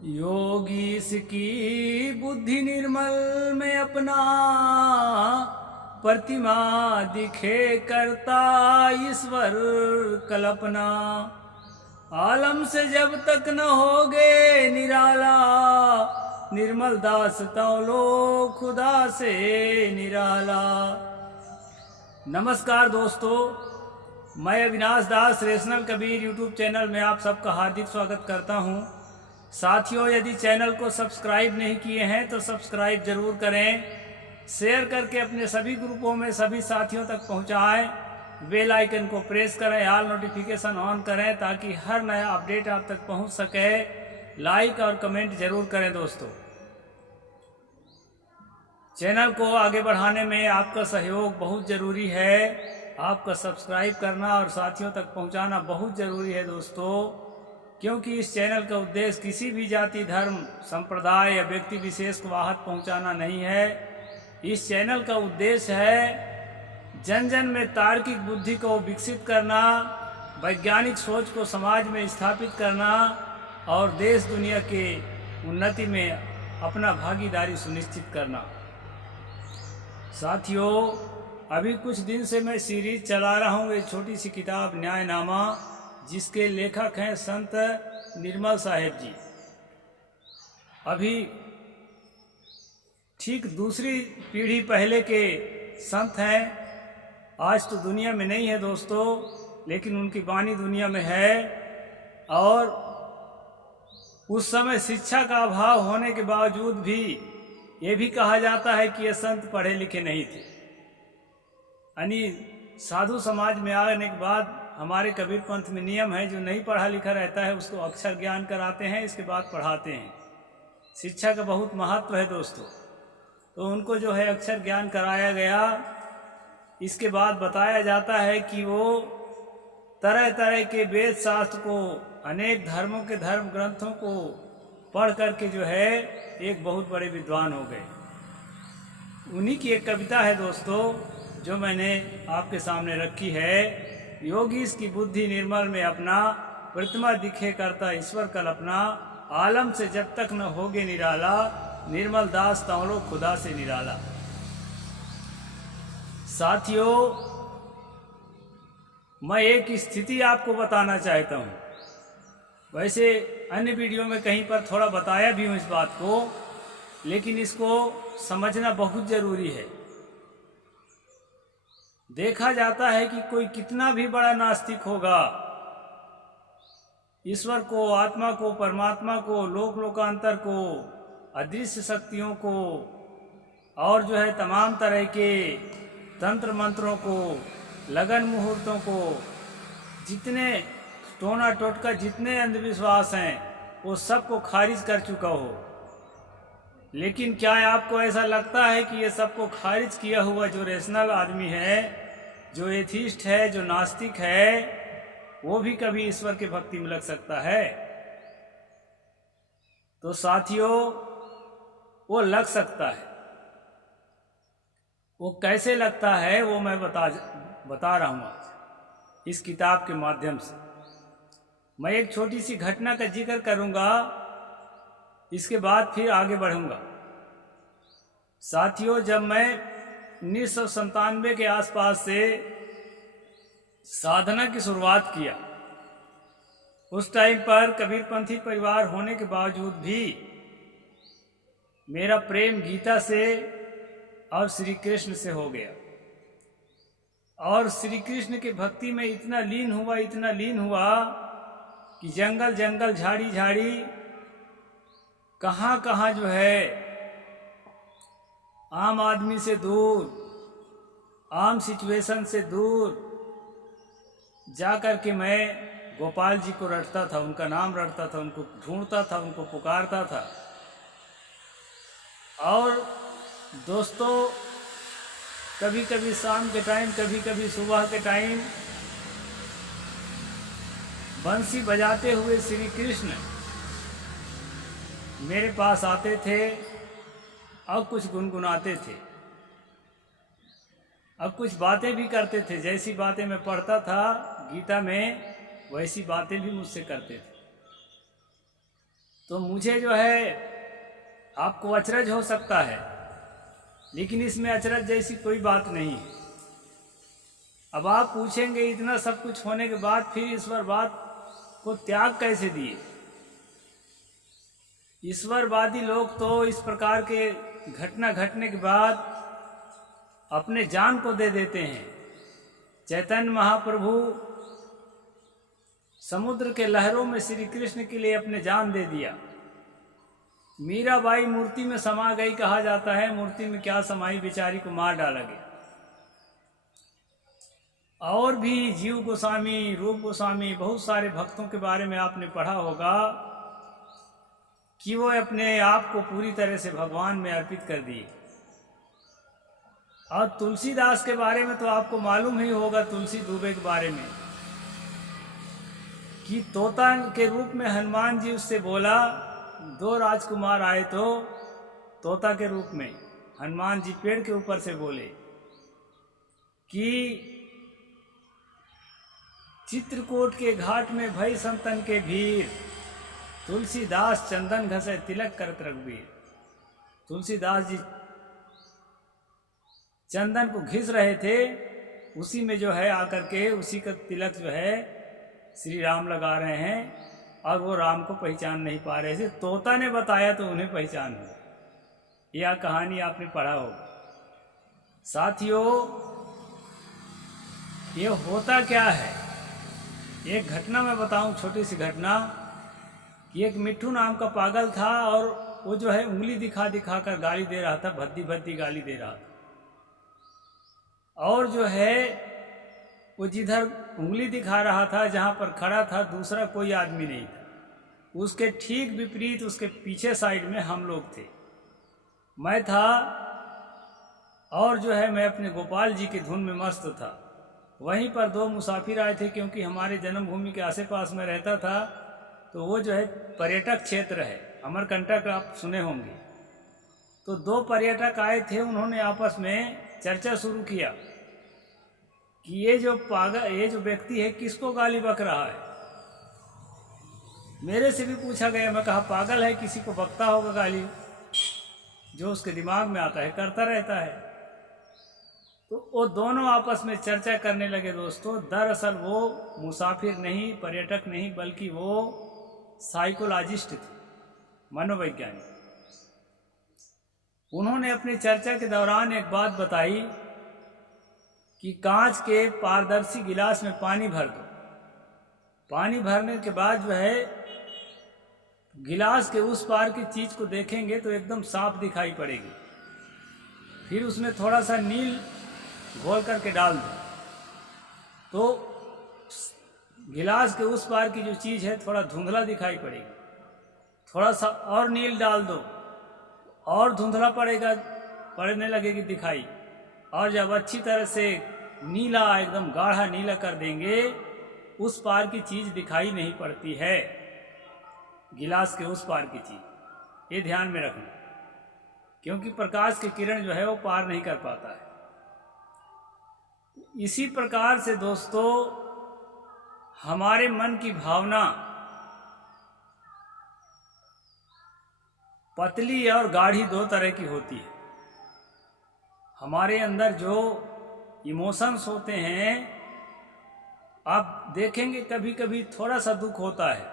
योगी इसकी बुद्धि निर्मल में अपना प्रतिमा दिखे करता ईश्वर कल्पना। आलम से जब तक न होगे निराला, निर्मल दास तौलो खुदा से निराला। नमस्कार दोस्तों, मैं अविनाश दास रेशनल कबीर यूट्यूब चैनल में आप सबका हार्दिक स्वागत करता हूं। साथियों, यदि चैनल को सब्सक्राइब नहीं किए हैं तो सब्सक्राइब जरूर करें, शेयर करके अपने सभी ग्रुपों में सभी साथियों तक पहुंचाएं, बेल आइकन को प्रेस करें, ऑल नोटिफिकेशन ऑन करें ताकि हर नया अपडेट आप तक पहुंच सके। लाइक और कमेंट जरूर करें दोस्तों। चैनल को आगे बढ़ाने में आपका सहयोग बहुत ज़रूरी है। आपका सब्सक्राइब करना और साथियों तक पहुंचाना बहुत ज़रूरी है दोस्तों, क्योंकि इस चैनल का उद्देश्य किसी भी जाति, धर्म, संप्रदाय या व्यक्ति विशेष को आहत पहुंचाना नहीं है। इस चैनल का उद्देश्य है जन जन में तार्किक बुद्धि को विकसित करना, वैज्ञानिक सोच को समाज में स्थापित करना और देश दुनिया के उन्नति में अपना भागीदारी सुनिश्चित करना। साथियों, अभी कुछ दिन से मैं सीरीज चला रहा हूँ एक छोटी सी किताब न्यायनामा, जिसके लेखक हैं संत निर्मल साहेब जी। अभी ठीक दूसरी पीढ़ी पहले के संत हैं। आज तो दुनिया में नहीं है दोस्तों, लेकिन उनकी वाणी दुनिया में है। और उस समय शिक्षा का अभाव होने के बावजूद भी ये भी कहा जाता है कि ये संत पढ़े लिखे नहीं थे। यानी साधु समाज में आने के बाद हमारे कबीर पंथ में नियम है, जो नहीं पढ़ा लिखा रहता है उसको अक्षर ज्ञान कराते हैं, इसके बाद पढ़ाते हैं। शिक्षा का बहुत महत्व है दोस्तों। तो उनको जो है अक्षर ज्ञान कराया गया। इसके बाद बताया जाता है कि वो तरह तरह के वेद शास्त्र को, अनेक धर्मों के धर्म ग्रंथों को पढ़ करके जो है एक बहुत बड़े विद्वान हो गए। उन्हीं की एक कविता है दोस्तों, जो मैंने आपके सामने रखी है। योगी इसकी बुद्धि निर्मल में अपना प्रतिमा दिखे करता ईश्वर कल्पना। आलम से जब तक न होगे निराला, निर्मल दास तौलो खुदा से निराला। साथियों, मैं एक स्थिति आपको बताना चाहता हूँ। वैसे अन्य वीडियो में कहीं पर थोड़ा बताया भी हूँ इस बात को, लेकिन इसको समझना बहुत ज़रूरी है। देखा जाता है कि कोई कितना भी बड़ा नास्तिक होगा, ईश्वर को, आत्मा को, परमात्मा को, लोक लोकांतर को, अदृश्य शक्तियों को और जो है तमाम तरह के तंत्र मंत्रों को, लगन मुहूर्तों को, जितने टोना टोटका, जितने अंधविश्वास हैं, वो सबको खारिज कर चुका हो। लेकिन क्या आपको ऐसा लगता है कि ये सबको खारिज किया हुआ जो रेशनल आदमी है, जो एथिस्ट है, जो नास्तिक है, वो भी कभी ईश्वर के भक्ति में लग सकता है? तो साथियों, वो लग सकता है। वो कैसे लगता है वो मैं बता रहा हूँ आज इस किताब के माध्यम से। मैं एक छोटी सी घटना का जिक्र करूँगा, इसके बाद फिर आगे बढ़ूँगा। साथियों, जब मैं 1997 के आसपास से साधना की शुरुआत किया, उस टाइम पर कबीरपंथी परिवार होने के बावजूद भी मेरा प्रेम गीता से और श्री कृष्ण से हो गया। और श्री कृष्ण के भक्ति में इतना लीन हुआ कि जंगल जंगल, झाड़ी झाड़ी, कहाँ कहाँ जो है आम आदमी से दूर, आम सिचुएशन से दूर जा कर के मैं गोपाल जी को रटता था, उनका नाम रटता था, उनको ढूंढता था, उनको पुकारता था। और दोस्तों, कभी कभी शाम के टाइम, कभी कभी सुबह के टाइम बंसी बजाते हुए श्री कृष्ण मेरे पास आते थे और कुछ गुनगुनाते थे और कुछ बातें भी करते थे। जैसी बातें मैं पढ़ता था गीता में, वैसी बातें भी मुझसे करते थे। तो मुझे जो है आपको अचरज हो सकता है, लेकिन इसमें अचरज जैसी कोई बात नहीं है। अब आप पूछेंगे इतना सब कुछ होने के बाद फिर ईश्वरवाद को त्याग कैसे दिए? ईश्वरवादी लोग तो इस प्रकार के घटना घटने के बाद अपने जान को दे देते हैं। चैतन्य महाप्रभु समुद्र के लहरों में श्री कृष्ण के लिए अपने जान दे दिया। मीराबाई मूर्ति में समा गई, कहा जाता है मूर्ति में क्या समाई, बेचारी को मार डाला गया। और भी जीव गोस्वामी, रूप गोस्वामी, बहुत सारे भक्तों के बारे में आपने पढ़ा होगा कि वो अपने आप को पूरी तरह से भगवान में अर्पित कर दिए। और तुलसीदास के बारे में तो आपको मालूम ही होगा, तुलसी दुबे के बारे में, कि तोता के रूप में हनुमान जी उससे बोला, दो राजकुमार आए तो तोता के रूप में हनुमान जी पेड़ के ऊपर से बोले कि चित्रकूट के घाट में भई संतन के भीड़, तुलसीदास चंदन घसे तिलक करत रघुबीर। तुलसीदास जी चंदन को घिस रहे थे, उसी में जो है आकर के उसी का तिलक जो है श्री राम लगा रहे हैं, और वो राम को पहचान नहीं पा रहे थे। तोता ने बताया तो उन्हें पहचान हुआ। यह कहानी आपने पढ़ा होगा। साथियों, ये होता क्या है, एक घटना मैं बताऊं, छोटी सी घटना, कि एक मिट्ठू नाम का पागल था और वो जो है उंगली दिखा दिखा कर गाली दे रहा था, भद्दी भद्दी गाली दे रहा था। और जो है वो जिधर उंगली दिखा रहा था, जहाँ पर खड़ा था, दूसरा कोई आदमी नहीं था। उसके ठीक विपरीत उसके पीछे साइड में हम लोग थे, मैं था, और जो है मैं अपने गोपाल जी की धुन में मस्त था। वहीं पर दो मुसाफिर आए थे, क्योंकि हमारे जन्मभूमि के आस पास में रहता था, तो वो जो है पर्यटक क्षेत्र है, अमरकंटक आप सुने होंगे। तो दो पर्यटक आए थे, उन्होंने आपस में चर्चा शुरू किया कि ये जो व्यक्ति है किसको गाली बक रहा है। मेरे से भी पूछा गया, मैं कहा पागल है, किसी को बकता होगा गाली, जो उसके दिमाग में आता है करता रहता है। तो वो दोनों आपस में चर्चा करने लगे। दोस्तों, दरअसल वो मुसाफिर नहीं, पर्यटक नहीं, बल्कि वो साइकोलॉजिस्ट थे, मनोवैज्ञानिक। उन्होंने अपनी चर्चा के दौरान एक बात बताई कि कांच के पारदर्शी गिलास में पानी भर दो, पानी भरने के बाद जो है गिलास के उस पार की चीज को देखेंगे तो एकदम साफ दिखाई पड़ेगी। फिर उसमें थोड़ा सा नील घोल करके डाल दो, तो गिलास के उस पार की जो चीज है थोड़ा धुंधला दिखाई पड़ेगी। थोड़ा सा और नील डाल दो, और धुंधला पड़ने लगेगी दिखाई। और जब अच्छी तरह से नीला, एकदम गाढ़ा नीला कर देंगे, उस पार की चीज दिखाई नहीं पड़ती है, गिलास के उस पार की चीज। ये ध्यान में रखना, क्योंकि प्रकाश की किरण जो है वो पार नहीं कर पाता है। इसी प्रकार से दोस्तों, हमारे मन की भावना पतली और गाढ़ी दो तरह की होती है। हमारे अंदर जो इमोशंस होते हैं, आप देखेंगे कभी कभी थोड़ा सा दुख होता है,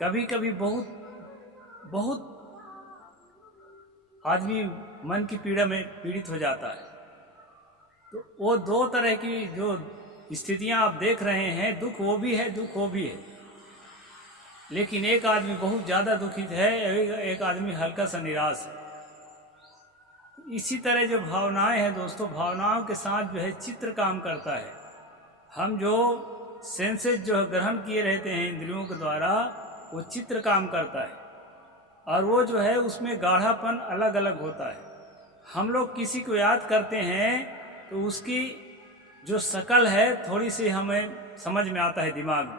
कभी कभी बहुत आदमी मन की पीड़ा में पीड़ित हो जाता है। तो वो दो तरह की जो स्थितियां आप देख रहे हैं, दुख वो भी है, दुख वो भी है। लेकिन एक आदमी बहुत ज़्यादा दुखित है, एक आदमी हल्का सा निराश है। इसी तरह जो भावनाएं हैं दोस्तों, भावनाओं के साथ जो है चित्र काम करता है। हम जो सेंसेस जो ग्रहण किए रहते हैं इंद्रियों के द्वारा, वो चित्र काम करता है, और वो जो है उसमें गाढ़ापन अलग अलग होता है। हम लोग किसी को याद करते हैं तो उसकी जो शकल है थोड़ी सी हमें समझ में आता है दिमाग में,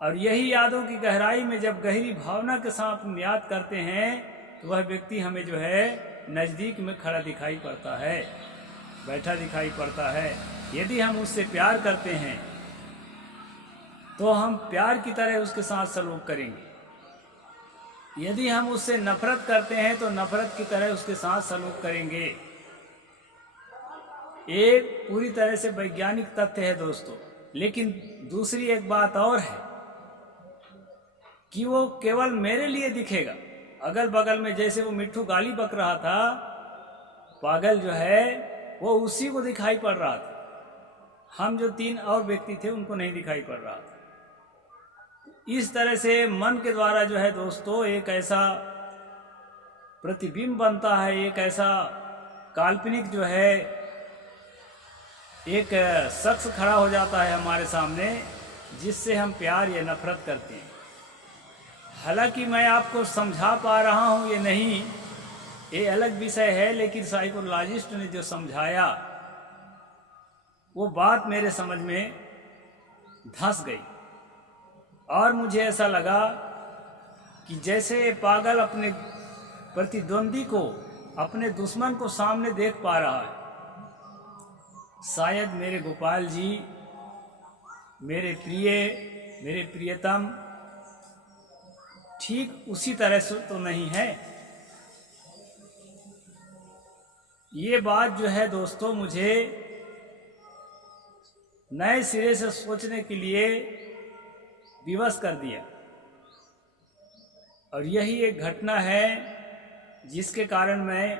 और यही यादों की गहराई में जब गहरी भावना के साथ हम याद करते हैं तो वह व्यक्ति हमें जो है नज़दीक में खड़ा दिखाई पड़ता है, बैठा दिखाई पड़ता है। यदि हम उससे प्यार करते हैं तो हम प्यार की तरह उसके साथ सलूक करेंगे। यदि हम उससे नफरत करते हैं तो नफरत की तरह उसके साथ सलूक करेंगे। एक पूरी तरह से वैज्ञानिक तथ्य है दोस्तों। लेकिन दूसरी एक बात और है कि वो केवल मेरे लिए दिखेगा। अगल बगल में जैसे वो मिट्ठू गाली बक रहा था, पागल जो है वो उसी को दिखाई पड़ रहा था। हम जो 3 और व्यक्ति थे उनको नहीं दिखाई पड़ रहा था। इस तरह से मन के द्वारा जो है दोस्तों एक ऐसा प्रतिबिंब बनता है, एक ऐसा काल्पनिक जो है एक शख्स खड़ा हो जाता है हमारे सामने, जिससे हम प्यार या नफरत करते हैं। हालांकि मैं आपको समझा पा रहा हूँ ये नहीं, ये अलग विषय है, लेकिन साइकोलॉजिस्ट ने जो समझाया वो बात मेरे समझ में धंस गई। और मुझे ऐसा लगा कि जैसे पागल अपने प्रतिद्वंदी को, अपने दुश्मन को सामने देख पा रहा है, शायद मेरे गोपाल जी, मेरे प्रिय, मेरे प्रियतम ठीक उसी तरह से तो नहीं है। ये बात जो है दोस्तों मुझे नए सिरे से सोचने के लिए विवश कर दिया। और यही एक घटना है जिसके कारण मैं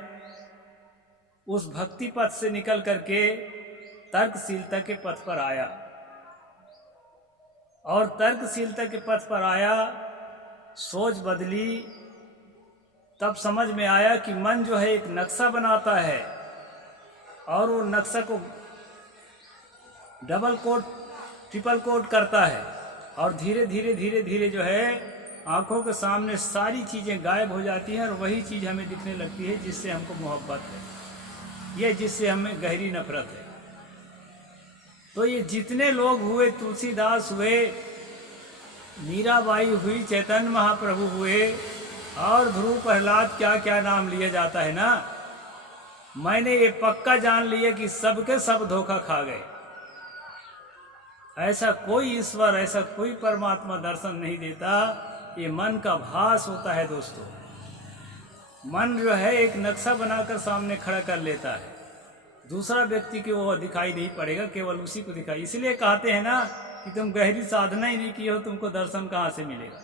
उस भक्ति पथ से निकल करके तर्कशीलता के पथ पर आया। और तर्कशीलता के पथ पर आया, सोच बदली, तब समझ में आया कि मन जो है एक नक्शा बनाता है और वो नक्शा को डबल कोट, ट्रिपल कोट करता है, और धीरे धीरे धीरे धीरे जो है आंखों के सामने सारी चीज़ें गायब हो जाती हैं और वही चीज़ हमें दिखने लगती है जिससे हमको मोहब्बत है, ये जिससे हमें गहरी नफरत है। तो ये जितने लोग हुए, तुलसीदास हुए, मीराबाई हुई, चैतन्य महाप्रभु हुए, और ध्रुव प्रहलाद, क्या क्या नाम लिया जाता है ना, मैंने ये पक्का जान लिया कि सबके सब धोखा खा गए। ऐसा कोई ईश्वर, ऐसा कोई परमात्मा दर्शन नहीं देता, ये मन का भास होता है दोस्तों। मन जो है एक नक्शा बनाकर सामने खड़ा कर लेता है, दूसरा व्यक्ति को वो दिखाई नहीं पड़ेगा, केवल उसी को दिखाई। इसलिए कहते हैं ना कि तुम गहरी साधना ही नहीं की हो, तुमको दर्शन कहाँ से मिलेगा।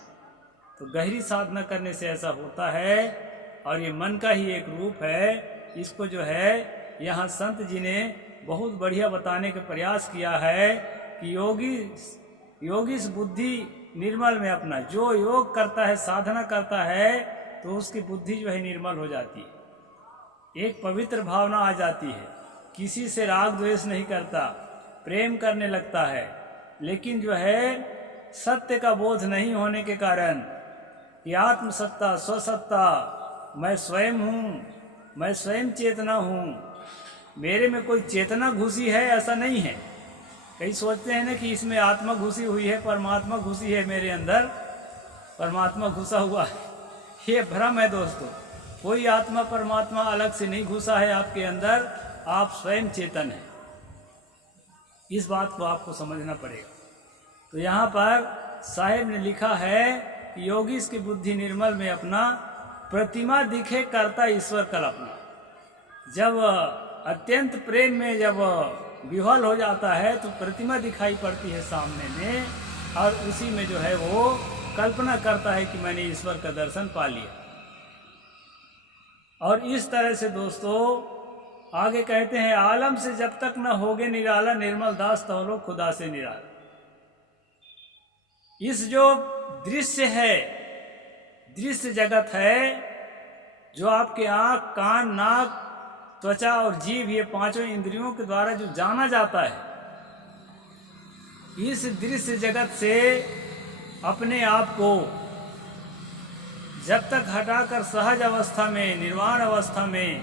तो गहरी साधना करने से ऐसा होता है, और ये मन का ही एक रूप है। इसको जो है यहाँ संत जी ने बहुत बढ़िया बताने का प्रयास किया है कि योगी इस बुद्धि निर्मल में अपना, जो योग करता है, साधना करता है, तो उसकी बुद्धि जो है निर्मल हो जाती है, एक पवित्र भावना आ जाती है, किसी से राग द्वेष नहीं करता, प्रेम करने लगता है। लेकिन जो है सत्य का बोध नहीं होने के कारण कि आत्मसत्ता, स्वसत्ता, मैं स्वयं हूँ, मैं स्वयं चेतना हूँ, मेरे में कोई चेतना घुसी है, ऐसा नहीं है। कई सोचते हैं ना कि इसमें आत्मा घुसी हुई है, परमात्मा घुसी है, मेरे अंदर परमात्मा घुसा हुआ है। ये भ्रम है दोस्तों, कोई आत्मा परमात्मा अलग से नहीं घुसा है आपके अंदर, आप स्वयं चेतन हैं। इस बात को आपको समझना पड़ेगा। तो यहाँ पर साहिब ने लिखा है कि योगी इसकी बुद्धि निर्मल में अपना, प्रतिमा दिखे करता ईश्वर कल्पना। जब अत्यंत प्रेम में जब विह्वल हो जाता है तो प्रतिमा दिखाई पड़ती है सामने में, और उसी में जो है वो कल्पना करता है कि मैंने ईश्वर का दर्शन पा लिया। और इस तरह से दोस्तों आगे कहते हैं, आलम से जब तक न होगे निराला, निर्मल दास तौलो खुदा से निराला। इस जो दृश्य है, दृश्य जगत है, जो आपके आंख, कान, नाक, त्वचा और जीभ, ये पांचों इंद्रियों के द्वारा जो जाना जाता है, इस दृश्य जगत से अपने आप को जब तक हटाकर सहज अवस्था में, निर्वाण अवस्था में,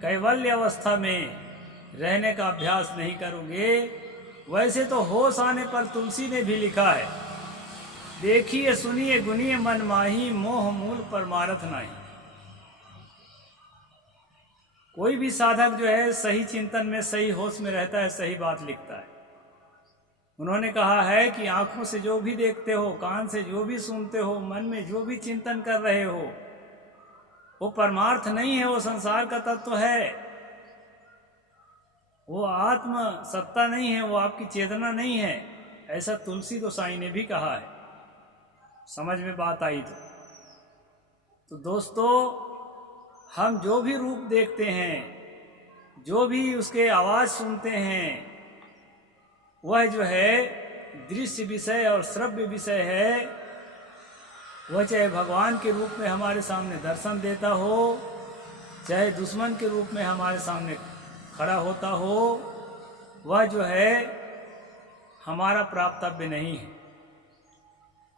कैवल्य अवस्था में रहने का अभ्यास नहीं करोगे, वैसे तो होश आने पर तुलसी ने भी लिखा है, देखिए सुनिए गुनिए मन माही, मोह मूल परमारथ नहीं। कोई भी साधक जो है सही चिंतन में, सही होश में रहता है, सही बात लिखता है। उन्होंने कहा है कि आंखों से जो भी देखते हो, कान से जो भी सुनते हो, मन में जो भी चिंतन कर रहे हो, वो परमार्थ नहीं है, वो संसार का तत्व है, वो आत्म सत्ता नहीं है, वो आपकी चेतना नहीं है। ऐसा तुलसी गोसाई ने भी कहा है। समझ में बात आई तो दोस्तों, हम जो भी रूप देखते हैं, जो भी उसके आवाज सुनते हैं, वह जो है दृश्य विषय और श्रव्य विषय है। वह चाहे भगवान के रूप में हमारे सामने दर्शन देता हो, चाहे दुश्मन के रूप में हमारे सामने खड़ा होता हो, वह जो है हमारा प्राप्तव्य नहीं है।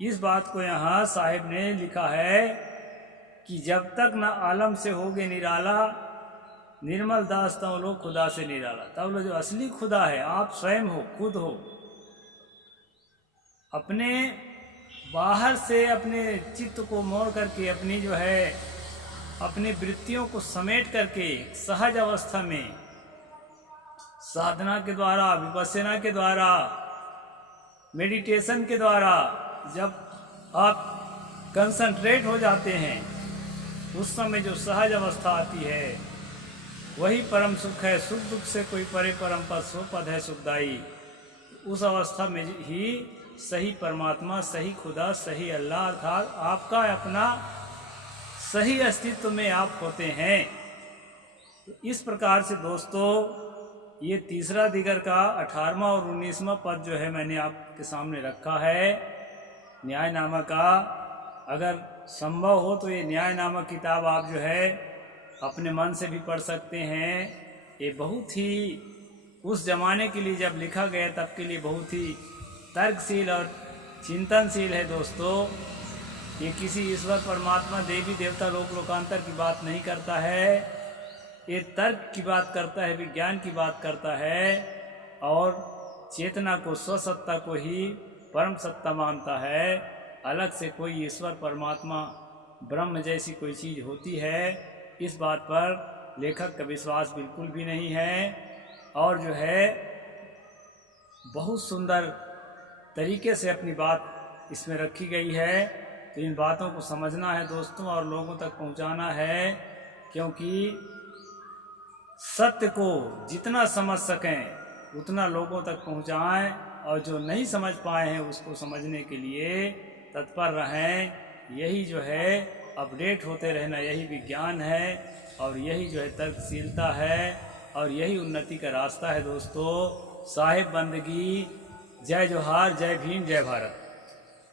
इस बात को यहाँ साहिब ने लिखा है कि जब तक न आलम से होगे निराला, निर्मल दास तब लो खुदा से निराला। तब लो जो असली खुदा है, आप स्वयं हो, खुद हो। अपने बाहर से अपने चित्त को मोड़ करके, अपनी जो है अपनी वृत्तियों को समेट करके सहज अवस्था में साधना के द्वारा, विपस्सना के द्वारा, मेडिटेशन के द्वारा जब आप कंसंट्रेट हो जाते हैं, उस समय जो सहज अवस्था आती है वही परम सुख है। सुख दुख से कोई परे परम पद, सो पद है सुखदाई। उस अवस्था में ही सही परमात्मा, सही खुदा, सही अल्लाह अर्थात आपका अपना सही अस्तित्व में आप होते हैं। तो इस प्रकार से दोस्तों, ये तीसरा दिगर का 18वां और 19वां पद जो है मैंने आपके सामने रखा है न्यायनामा का। अगर संभव हो तो ये न्यायनामा किताब आप जो है अपने मन से भी पढ़ सकते हैं। ये बहुत ही उस जमाने के लिए जब लिखा गया तब के लिए बहुत ही तर्कशील और चिंतनशील है दोस्तों। ये किसी ईश्वर परमात्मा देवी देवता लोक लोकांतर की बात नहीं करता है, ये तर्क की बात करता है, विज्ञान की बात करता है और चेतना को, स्वसत्ता को ही परम सत्ता मानता है। अलग से कोई ईश्वर परमात्मा ब्रह्म जैसी कोई चीज़ होती है, इस बात पर लेखक का विश्वास बिल्कुल भी नहीं है। और जो है बहुत सुंदर तरीके से अपनी बात इसमें रखी गई है। तो इन बातों को समझना है दोस्तों और लोगों तक पहुंचाना है, क्योंकि सत्य को जितना समझ सकें उतना लोगों तक पहुंचाएं, और जो नहीं समझ पाए हैं उसको समझने के लिए तत्पर रहें। यही जो है अपडेट होते रहना, यही विज्ञान है और यही जो है तर्कशीलता है और यही उन्नति का रास्ता है दोस्तों। साहिब बंदगी। जय जोहार, जय भीम, जय भारत।